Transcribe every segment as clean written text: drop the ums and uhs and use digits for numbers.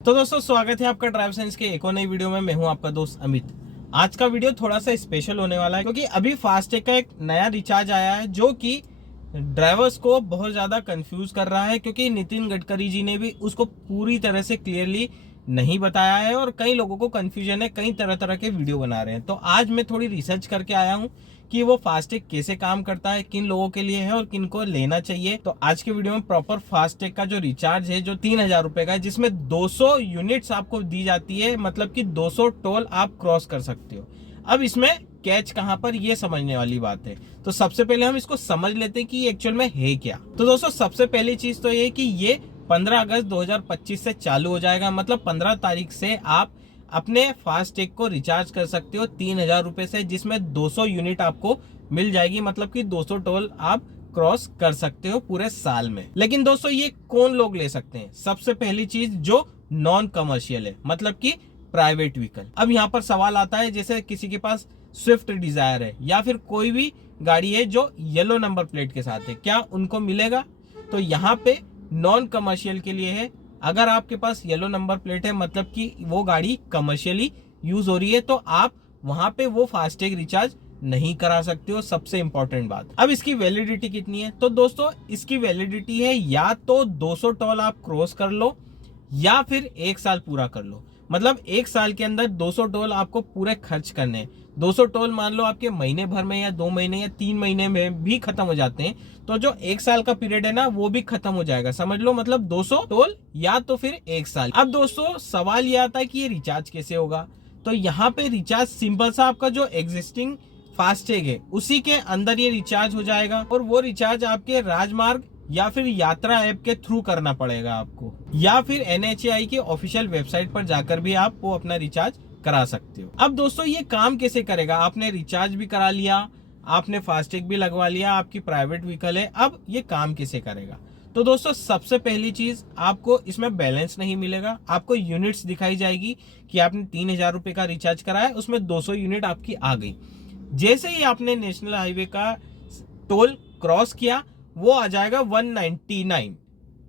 तो दोस्तों स्वागत है आपका ड्राइव साइंस के एक और नई वीडियो में। मैं हूं आपका दोस्त अमित। आज का वीडियो थोड़ा सा स्पेशल होने वाला है क्योंकि अभी फास्टैग का एक नया रिचार्ज आया है जो कि ड्राइवर्स को बहुत ज़्यादा कंफ्यूज कर रहा है, क्योंकि नितिन गडकरी जी ने भी उसको पूरी तरह से क्लियरली नहीं बताया है और कई लोगों को कंफ्यूजन है, कई तरह तरह के वीडियो बना रहे हैं। तो आज मैं थोड़ी रिसर्च करके आया हूँ कि वो फास्टैग कैसे काम करता है, किन लोगों के लिए है और किन को लेना चाहिए। तो आज के वीडियो में प्रॉपर फास्टैग का जो रिचार्ज है जो 3,000 रुपए का है, जिसमें 200 यूनिट्स आपको दी जाती है, मतलब कि 200 टोल आप क्रॉस कर सकते हो। अब इसमें कैच कहां पर, ये समझने वाली बात है। तो सबसे पहले हम इसको समझ लेते हैं कि एक्चुअल में है क्या। तो दोस्तों सबसे पहली चीज तो ये कि ये 15 अगस्त 2025 से चालू हो जाएगा। मतलब 15 तारीख से आप अपने फास्टैग को रिचार्ज कर सकते हो 3,000 रुपए से, जिसमें 200 यूनिट आपको मिल जाएगी। मतलब कि 200 टोल आप क्रॉस कर सकते हो पूरे साल में। लेकिन दोस्तों ये कौन लोग ले सकते हैं? सबसे पहली चीज जो नॉन कमर्शियल है, मतलब कि प्राइवेट व्हीकल। अब यहाँ पर सवाल आता है, जैसे किसी के पास स्विफ्ट डिजायर है या फिर कोई भी गाड़ी है जो येलो नंबर प्लेट के साथ है, क्या उनको मिलेगा? तो यहाँ पे नॉन कमर्शियल के लिए है। अगर आपके पास येलो नंबर प्लेट है, मतलब कि वो गाड़ी कमर्शियली यूज हो रही है, तो आप वहां पे वो फास्टैग रिचार्ज नहीं करा सकते हो। सबसे इंपॉर्टेंट बात। अब इसकी वैलिडिटी कितनी है? तो दोस्तों इसकी वैलिडिटी है या तो 200 टोल आप क्रॉस कर लो या फिर 1 साल पूरा कर लो। मतलब 1 साल के अंदर 200 टोल आपको पूरे खर्च करने हैं। 200 टोल मान लो आपके महीने भर में या 2 महीने या 3 महीने में भी खत्म हो जाते हैं, तो जो 1 साल का पीरियड है ना वो भी खत्म हो जाएगा। समझ लो, मतलब 200 टोल या तो फिर 1 साल। अब दोस्तों सवाल ये आता है कि ये रिचार्ज कैसे होगा। तो यहाँ पे रिचार्ज सिंपल सा, आपका जो एग्जिस्टिंग फास्टैग है उसी के अंदर ये रिचार्ज हो जाएगा, और वो रिचार्ज आपके राजमार्ग या फिर यात्रा ऐप के थ्रू करना पड़ेगा आपको, या फिर NHAI के ऑफिशियल वेबसाइट पर जाकर भी आप वो अपना रिचार्ज करा सकते हो। अब दोस्तों ये काम कैसे करेगा? आपने रिचार्ज भी करा लिया, आपने फास्टैग भी लगवा लिया, आपकी प्राइवेट व्हीकल है, अब ये काम कैसे करेगा? तो दोस्तों सबसे पहली चीज, आपको इसमें बैलेंस नहीं मिलेगा। आपको यूनिट्स दिखाई जाएगी कि आपने 3,000 रुपए का रिचार्ज कराया, उसमें 200 यूनिट आपकी आ गई। जैसे ही आपने नेशनल हाईवे का टोल क्रॉस किया, वो आ जाएगा 199,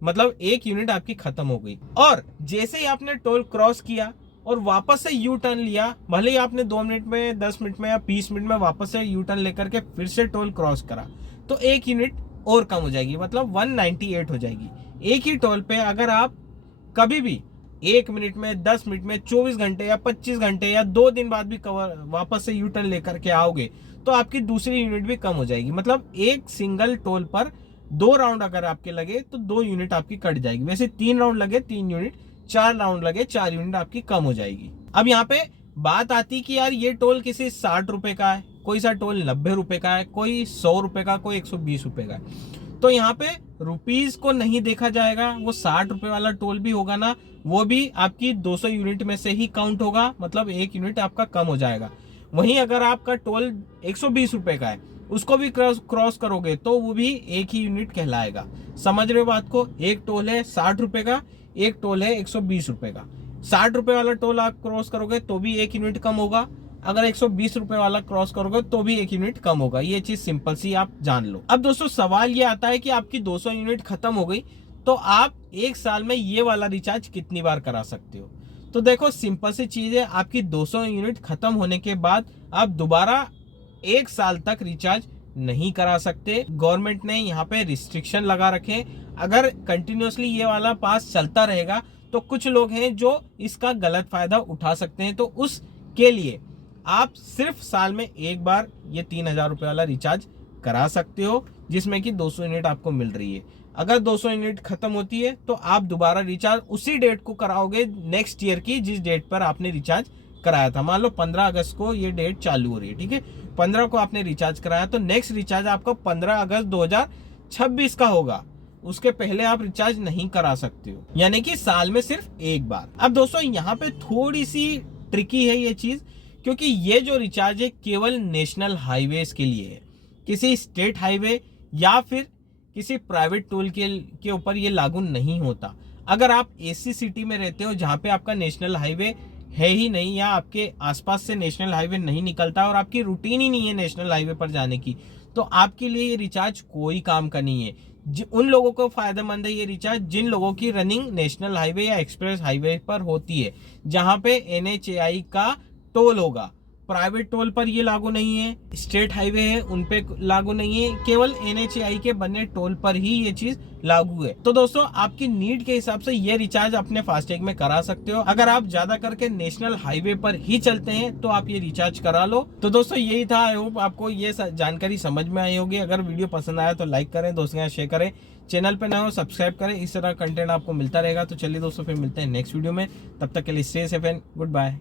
मतलब 1 यूनिट आपकी खत्म हो गई। और जैसे ही आपने टोल क्रॉस किया और वापस से यू टर्न लिया, भले ही आपने 2 मिनट में, 10 मिनट में या 20 मिनट में वापस से यू टर्न लेकर के फिर से टोल क्रॉस करा, तो 1 यूनिट और कम हो जाएगी, मतलब 198 हो जाएगी। एक ही टोल पे अगर आप कभी भी 1 मिनट में, 10 मिनट में, 24 घंटे या 25 घंटे या 2 दिन बाद भी कवर वापस से यू टर्न लेकर के आओगे, तो आपकी दूसरी यूनिट भी कम हो जाएगी। मतलब एक सिंगल टोल पर 2 राउंड अगर आपके लगे तो 2 यूनिट आपकी कट जाएगी। वैसे 3 राउंड लगे 3 यूनिट, 4 राउंड लगे 4 यूनिट आपकी कम हो जाएगी। अब यहाँ पे बात आती कि यार ये टोल किसी 60 रुपए का है, कोई सा टोल 90 रुपए का है, कोई 100 रुपए का, कोई 120 रुपए का है। तो यहाँ पे रुपीज को नहीं देखा जाएगा। वो 60 रुपए वाला टोल भी होगा ना, वो भी आपकी 200 यूनिट में से ही काउंट होगा, मतलब 1 यूनिट आपका कम हो जाएगा। वहीं अगर आपका टोल 120 रुपए का है, उसको भी क्रॉस करोगे तो वो भी एक ही यूनिट कहलाएगा। समझ रहे हो बात को? एक टोल है 60 रुपए का, एक टोल है 120 रुपए का। 60 रुपए वाला टोल आप क्रॉस करोगे तो भी 1 यूनिट कम होगा, अगर 120 रुपए वाला क्रॉस करोगे तो भी 1 यूनिट कम होगा। ये चीज सिंपल सी आप जान लो। अब दोस्तों सवाल ये आता है कि आपकी 200 यूनिट खत्म हो गई, तो आप 1 साल में ये वाला रिचार्ज कितनी बार करा सकते हो? तो देखो सिंपल सी चीज है, आपकी 200 यूनिट खत्म होने के बाद आप दोबारा 1 साल तक रिचार्ज नहीं करा सकते। गवर्नमेंट ने यहाँ पे रिस्ट्रिक्शन लगा रखे। अगर कंटिन्यूसली ये वाला पास चलता रहेगा तो कुछ लोग हैं जो इसका गलत फायदा उठा सकते हैं। तो उसके लिए आप सिर्फ साल में एक बार ये 3,000 रुपए वाला रिचार्ज करा सकते हो, जिसमें कि 200 यूनिट आपको मिल रही है। अगर 200 यूनिट खत्म होती है तो आप दोबारा रिचार्ज उसी डेट को कराओगे, नेक्स्ट ईयर की जिस डेट पर आपने रिचार्ज कराया था। मान लो 15 अगस्त को ये डेट चालू हो रही है, ठीक है, 15 को आपने रिचार्ज कराया, तो नेक्स्ट रिचार्ज आपको 15 अगस्त 2026 का होगा। उसके पहले आप रिचार्ज नहीं करा सकते हो, यानी कि साल में सिर्फ एक बार। अब दोस्तों यहाँ पे थोड़ी सी ट्रिकी है ये चीज, क्योंकि ये जो रिचार्ज है केवल नेशनल हाईवेज के लिए है। किसी स्टेट हाईवे या फिर किसी प्राइवेट टोल के ऊपर ये लागू नहीं होता। अगर आप ऐसी सिटी में रहते हो जहां पे आपका नेशनल हाईवे है ही नहीं, या आपके आसपास से नेशनल हाईवे नहीं निकलता और आपकी रूटीन ही नहीं है नेशनल हाईवे पर जाने की, तो आपके लिए ये रिचार्ज कोई काम का नहीं है। उन लोगों को फायदेमंद है ये रिचार्ज जिन लोगों की रनिंग नेशनल हाईवे या एक्सप्रेस हाईवे पर होती है, जहां पे NHAI का टोल होगा। प्राइवेट टोल पर ये लागू नहीं है, स्टेट हाईवे है उन पे लागू नहीं है, केवल NHAI के बने टोल पर ही ये चीज लागू है। तो दोस्तों आपकी नीड के हिसाब से ये रिचार्ज अपने फास्टैग में करा सकते हो। अगर आप ज्यादा करके नेशनल हाईवे पर ही चलते हैं तो आप ये रिचार्ज करा लो। तो दोस्तों यही था, आई होप आपको ये जानकारी समझ में आई होगी। अगर वीडियो पसंद आया तो लाइक करें, दोस्तों के साथ शेयर करें, चैनल पे ना हो सब्सक्राइब करें, इस तरह कंटेंट आपको मिलता रहेगा। तो चलिए दोस्तों फिर मिलते हैं नेक्स्ट वीडियो में, तब तक के लिए stay safe and good bye.